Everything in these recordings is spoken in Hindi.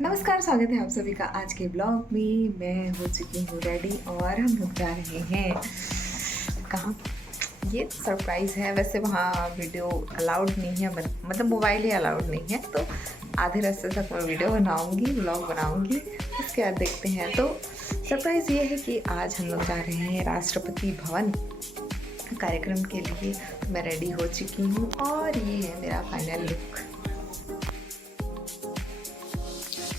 नमस्कार, स्वागत है आप सभी का आज के ब्लॉग में। मैं हो चुकी हूँ रेडी और हम लोग जा रहे हैं कहाँ। ये सरप्राइज़ है। वैसे वहाँ वीडियो अलाउड नहीं है, मतलब मोबाइल ही अलाउड नहीं है, तो आधे रास्ते तक मैं वीडियो बनाऊँगी, ब्लॉग बनाऊँगी। उसके बाद देखते हैं। तो सरप्राइज़ ये है कि आज हम लोग जा रहे हैं राष्ट्रपति भवन कार्यक्रम के लिए। मैं रेडी हो चुकी हूँ और ये है मेरा फाइनल लुक।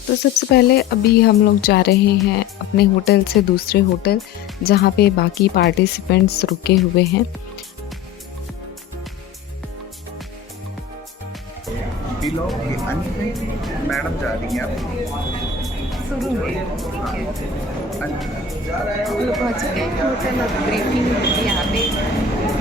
तो सबसे पहले अभी हम लोग जा रहे हैं अपने होटल से दूसरे होटल, जहाँ पे बाकी पार्टिसिपेंट्स रुके हुए हैं। ब्लॉग के अंत में मैडम जा रही हैं शुरू में हम लोग पहुँच चुके हैं होटल। अब ब्रीफिंग होगी यहाँ पे,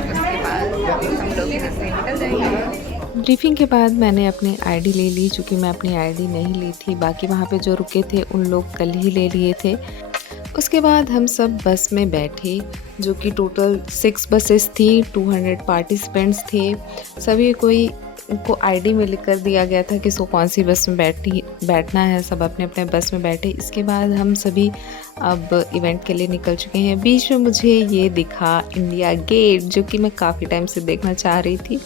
उसके बाद हम लोग यहाँ से निकल जाएंगे। ब्रीफिंग के बाद मैंने अपनी आईडी ले ली, चूँकि मैं अपनी आईडी नहीं ली थी। बाकी वहाँ पे जो रुके थे उन लोग कल ही ले लिए थे। उसके बाद हम सब बस में बैठे, जो कि टोटल 6 बसेस थी, 200 पार्टिसिपेंट्स थे। सभी को आईडी में लिख कर दिया गया था कि इसको कौन सी बस में बैठना है। सब अपने अपने बस में बैठे। इसके बाद हम सभी अब इवेंट के लिए निकल चुके हैं। बीच में मुझे ये दिखा इंडिया गेट, जो कि मैं काफ़ी टाइम से देखना चाह रही थी।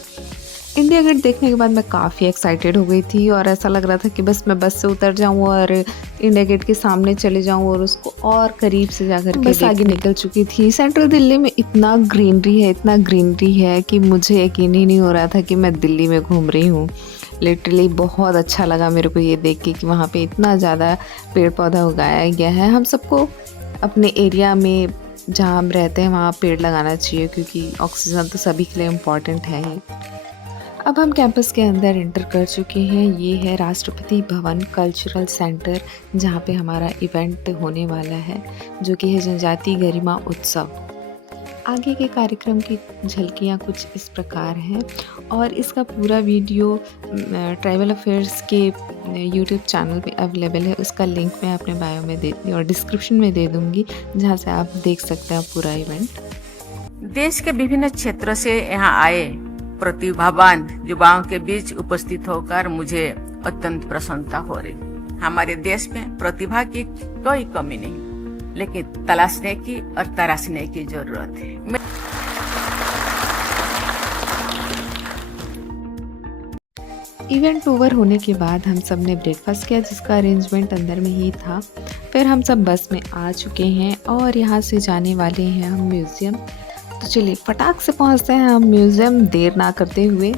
इंडिया गेट देखने के बाद मैं काफ़ी एक्साइटेड हो गई थी और ऐसा लग रहा था कि बस मैं बस से उतर जाऊं और इंडिया गेट के सामने चले जाऊं और उसको और करीब से जाकर के बस आगे निकल चुकी थी। सेंट्रल दिल्ली में इतना ग्रीनरी है कि मुझे यकीन ही नहीं हो रहा था कि मैं दिल्ली में घूम रही हूँ। लिटरली बहुत अच्छा लगा मेरे को ये देख के कि वहाँ पे इतना ज़्यादा पेड़ पौधा उगाया गया है। हम सबको अपने एरिया में जहाँ हम रहते हैं वहाँ पेड़ लगाना चाहिए, क्योंकि ऑक्सीजन तो सभी के लिए इम्पॉर्टेंट है ही। अब हम कैंपस के अंदर एंटर कर चुके हैं। ये है राष्ट्रपति भवन कल्चरल सेंटर, जहाँ पे हमारा इवेंट होने वाला है, जो कि है जनजातीय गरिमा उत्सव। आगे के कार्यक्रम की झलकियाँ कुछ इस प्रकार हैं और इसका पूरा वीडियो ट्राइबल अफेयर्स के यूट्यूब चैनल पे अवेलेबल है। उसका लिंक मैं अपने बायो में और डिस्क्रिप्शन में दे दूँगी, जहाँ से आप देख सकते हैं पूरा इवेंट। देश के विभिन्न क्षेत्रों से यहाँ आए प्रतिभावान युवाओं के बीच उपस्थित होकर मुझे अत्यंत प्रसन्नता हो रही। हमारे देश में प्रतिभा की कोई कमी नहीं, लेकिन तलाशने की और तराशने की जरूरत है। इवेंट ओवर होने के बाद हम सब ने ब्रेकफास्ट किया, जिसका अरेंजमेंट अंदर में ही था। फिर हम सब बस में आ चुके हैं और यहाँ से जाने वाले हैं हम म्यूज़ियम। तो चलिए फटाक से पहुंचते हैं हम म्यूजियम, देर ना करते हुए।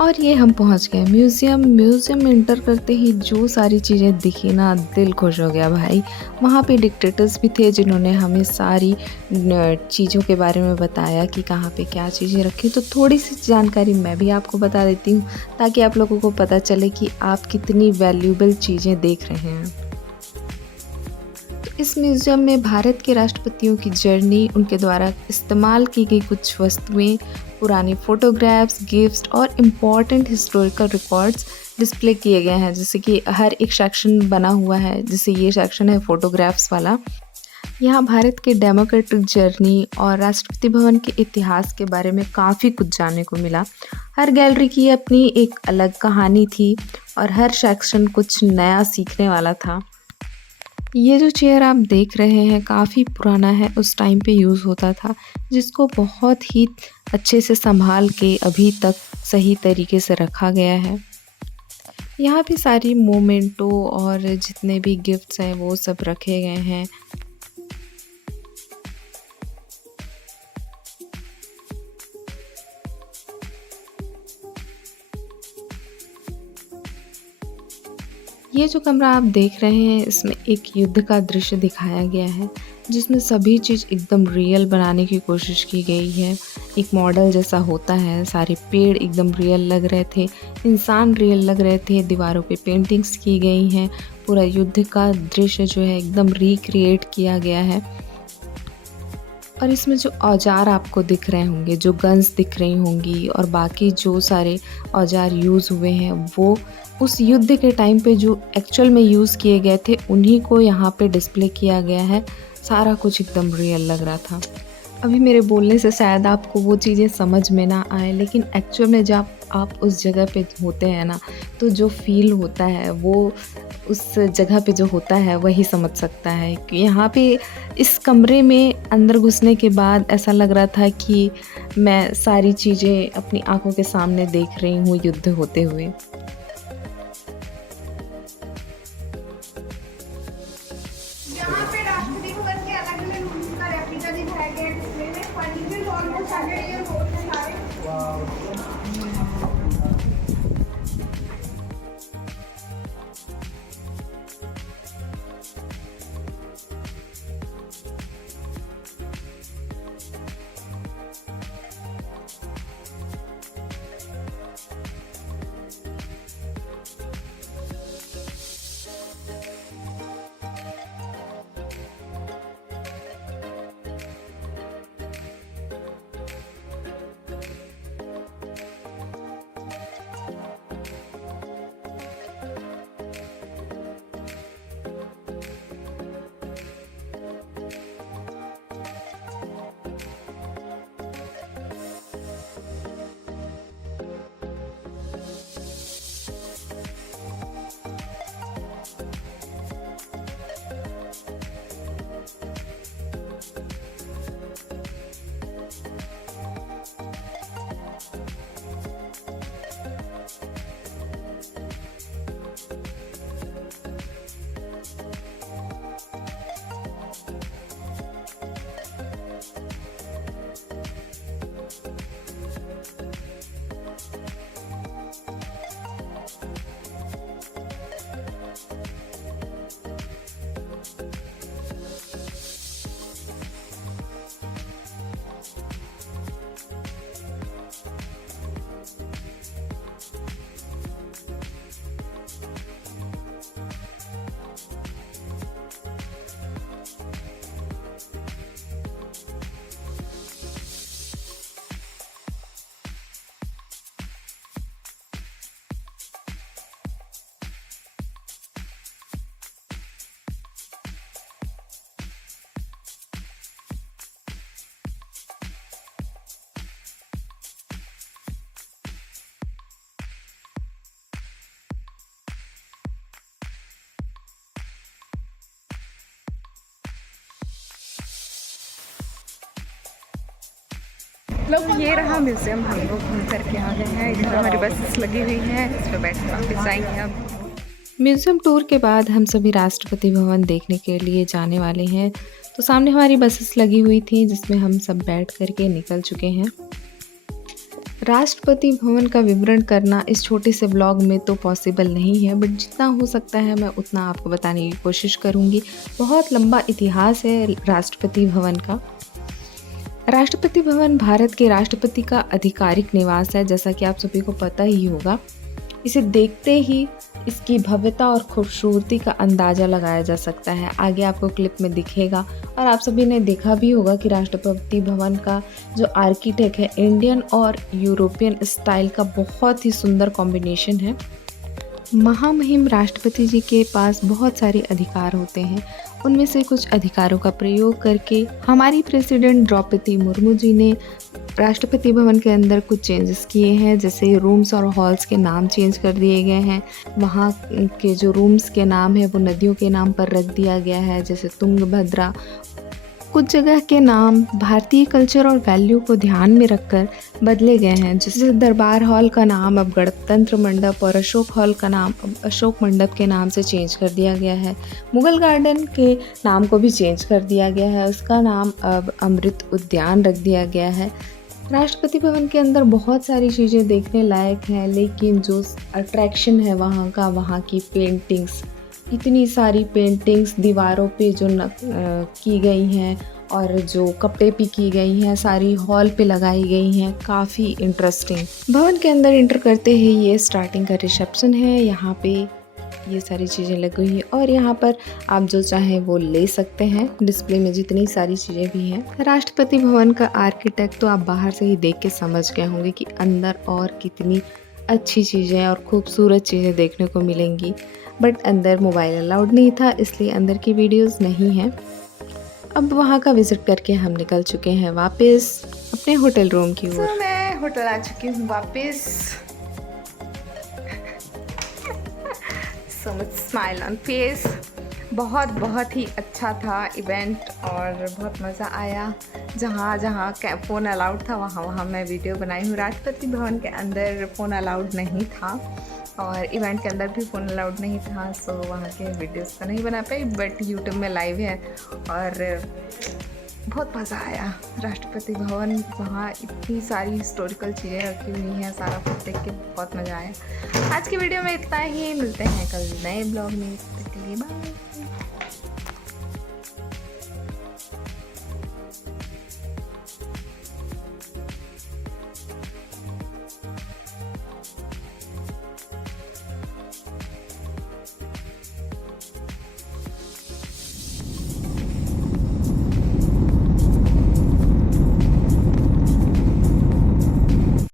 और ये हम पहुंच गए म्यूज़ियम में एंटर करते ही जो सारी चीज़ें दिखी ना, दिल खुश हो गया भाई। वहाँ पे डिक्टेटर्स भी थे जिन्होंने हमें सारी चीज़ों के बारे में बताया कि कहाँ पे क्या चीज़ें रखी। तो थोड़ी सी जानकारी मैं भी आपको बता देती हूँ, ताकि आप लोगों को पता चले कि आप कितनी वैल्यूएबल चीज़ें देख रहे हैं। इस म्यूज़ियम में भारत के राष्ट्रपतियों की जर्नी, उनके द्वारा इस्तेमाल की गई कुछ वस्तुएं, पुरानी फोटोग्राफ्स, गिफ्ट्स और इम्पॉर्टेंट हिस्टोरिकल रिकॉर्ड्स डिस्प्ले किए गए हैं। जैसे कि हर एक सेक्शन बना हुआ है, जैसे ये सेक्शन है फोटोग्राफ्स वाला। यहाँ भारत के डेमोक्रेटिक जर्नी और राष्ट्रपति भवन के इतिहास के बारे में काफ़ी कुछ जानने को मिला। हर गैलरी की अपनी एक अलग कहानी थी और हर सेक्शन कुछ नया सीखने वाला था। ये जो चेयर आप देख रहे हैं काफ़ी पुराना है, उस टाइम पे यूज़ होता था, जिसको बहुत ही अच्छे से संभाल के अभी तक सही तरीके से रखा गया है। यहाँ भी सारी मोमेंटो और जितने भी गिफ्ट्स हैं वो सब रखे गए हैं। ये जो कमरा आप देख रहे हैं, इसमें एक युद्ध का दृश्य दिखाया गया है, जिसमें सभी चीज़ एकदम रियल बनाने की कोशिश की गई है। एक मॉडल जैसा होता है, सारे पेड़ एकदम रियल लग रहे थे, इंसान रियल लग रहे थे, दीवारों पे पेंटिंग्स की गई हैं। पूरा युद्ध का दृश्य जो है एकदम रिक्रिएट किया गया है। और इसमें जो औजार आपको दिख रहे होंगे, जो गन्स दिख रही होंगी और बाकी जो सारे औजार यूज़ हुए हैं, वो उस युद्ध के टाइम पे जो एक्चुअल में यूज़ किए गए थे, उन्हीं को यहाँ पे डिस्प्ले किया गया है। सारा कुछ एकदम रियल लग रहा था। अभी मेरे बोलने से शायद आपको वो चीज़ें समझ में ना आए, लेकिन एक्चुअल में जब आप उस जगह पे होते हैं ना, तो जो फ़ील होता है वो उस जगह पे जो होता है वही समझ सकता है। कि यहाँ पे इस कमरे में अंदर घुसने के बाद ऐसा लग रहा था कि मैं सारी चीज़ें अपनी आँखों के सामने देख रही हूँ युद्ध होते हुए। यहाँ पे राष्ट्रपति भवन के अलग अलग रूम्स का रेप्लिका दिखाया गया है डिस्प्ले में। फर्नीचर ऑलमोस्ट 100 ईयर ओल्ड है सारे। मतलब ये रहा म्यूज़ियम, हम लोग घूम करके आ गए हैं। इधर हमारी बसेस लगी हुई है, इस पर बैठ कर वापस जाएंगे अब। म्यूज़ियम टूर के बाद हम सभी राष्ट्रपति भवन देखने के लिए जाने वाले हैं। तो सामने हमारी बसेस लगी हुई थी जिसमें हम सब बैठ करके निकल चुके हैं। राष्ट्रपति भवन का विवरण करना इस छोटे से ब्लॉग में तो पॉसिबल नहीं है, बट जितना हो सकता है मैं उतना आपको बताने की कोशिश करूँगी। बहुत लंबा इतिहास है राष्ट्रपति भवन का। राष्ट्रपति भवन भारत के राष्ट्रपति का आधिकारिक निवास है, जैसा कि आप सभी को पता ही होगा। इसे देखते ही इसकी भव्यता और खूबसूरती का अंदाज़ा लगाया जा सकता है। आगे आपको क्लिप में दिखेगा और आप सभी ने देखा भी होगा कि राष्ट्रपति भवन का जो आर्किटेक्ट है, इंडियन और यूरोपियन स्टाइल का बहुत ही सुंदर कॉम्बिनेशन है। महामहिम राष्ट्रपति जी के पास बहुत सारे अधिकार होते हैं। उनमें से कुछ अधिकारों का प्रयोग करके हमारी प्रेसिडेंट द्रौपदी मुर्मू जी ने राष्ट्रपति भवन के अंदर कुछ चेंजेस किए हैं, जैसे रूम्स और हॉल्स के नाम चेंज कर दिए गए हैं। वहाँ के जो रूम्स के नाम है वो नदियों के नाम पर रख दिया गया है, जैसे तुंगभद्रा। कुछ जगह के नाम भारतीय कल्चर और वैल्यू को ध्यान में रखकर बदले गए हैं, जैसे दरबार हॉल का नाम अब गणतंत्र मंडप और अशोक हॉल का नाम अब अशोक मंडप के नाम से चेंज कर दिया गया है। मुगल गार्डन के नाम को भी चेंज कर दिया गया है, उसका नाम अब अमृत उद्यान रख दिया गया है। राष्ट्रपति भवन के अंदर बहुत सारी चीज़ें देखने लायक हैं, लेकिन जो अट्रैक्शन है वहाँ का, वहाँ की पेंटिंग्स, इतनी सारी पेंटिंग्स दीवारों पे जो की गई हैं और जो कपड़े पे की गई हैं, सारी हॉल पे लगाई गई हैं, काफ़ी इंटरेस्टिंग। भवन के अंदर इंटर करते ही ये स्टार्टिंग का रिसेप्शन है। यहाँ पे ये सारी चीज़ें लगी हुई हैं और यहाँ पर आप जो चाहें वो ले सकते हैं। डिस्प्ले में जितनी सारी चीज़ें भी हैं। राष्ट्रपति भवन का आर्किटेक्ट तो आप बाहर से ही देख के समझ गए होंगे कि अंदर और कितनी अच्छी चीज़ें और खूबसूरत चीज़ें देखने को मिलेंगी, बट अंदर मोबाइल अलाउड नहीं था, इसलिए अंदर की वीडियोस नहीं हैं। अब वहाँ का विज़िट करके हम निकल चुके हैं वापस अपने होटल रूम की ओर। मैं होटल आ चुकी हूँ वापस। So much smile on face. बहुत ही अच्छा था इवेंट और बहुत मज़ा आया। जहाँ जहाँ फ़ोन अलाउड था वहाँ मैं वीडियो बनाई हूँ। राष्ट्रपति भवन के अंदर फ़ोन अलाउड नहीं था और इवेंट के अंदर भी फ़ोन अलाउड नहीं था, सो वहाँ के वीडियोस तो नहीं बना पाई, बट यूट्यूब में लाइव है और बहुत मज़ा आया। राष्ट्रपति भवन वहाँ इतनी सारी हिस्टोरिकल चीज़ें रखी हुई हैं, सारा कुछ देख के बहुत मज़ा आया। आज की वीडियो में इतना ही, मिलते हैं कल नए ब्लॉग में, तब तक के लिए बाय।